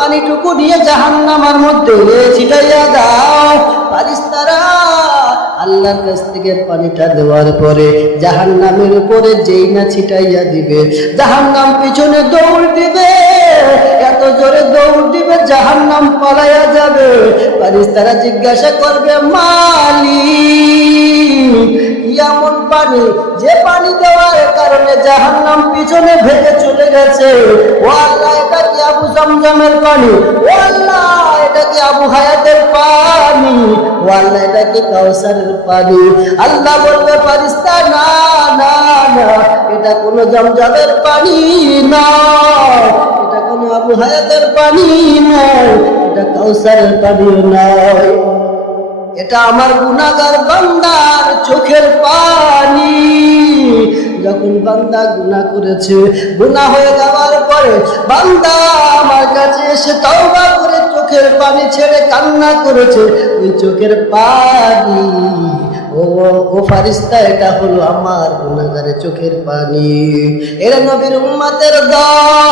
পানিটুকু নিয়ে জাহান্নামের মধ্যে ছিটাইয়া দাও। ফারিস্তারা আল্লাহর কাছ থেকে পানিটা দেওয়ার পরে জাহান্নামের উপরে যেই না ছিটাইয়া দিবে, জাহান্নাম পিছনে দৌড় দিবে, এত জোরে দৌড় দিবে জাহান্নাম পালাইয়া যাবে। ফারিস্তারা জিজ্ঞাসা করবে, মালিক, এমন পানি যে পানি দেওয়ার কারণে জাহান্নাম পিছনে ভেঙে চলে গেছে, ও আল্লাহ এটা কি আবু জমজমের পানি, ও আল্লাহ এটা কি আবু হায়াতের পানি, ও আল্লাহ এটা কি কাউসারের পানি? আল্লাহ বলবে, ফারিস্তা না না না, এটা কোনো জমজমের পানি না, এটা কোনো আবু হায়াতের পানি নয়, এটা কাউসারের পানি নয়, এটা আমার গুনাহগার বান্দার চোখের পানি। যখন বান্দা গুনাহ করেছে, গুনাহ হয়ে যাওয়ার পরে বান্দা আমার কাছে এসে তওবা করে চোখের পানি ছেড়ে কান্না করেছে, ওই চোখের পানি, ও ফারিস্তা, এটা হলো আমার গুনাহগারের চোখের পানি। এরা নবীর উম্মতের দল।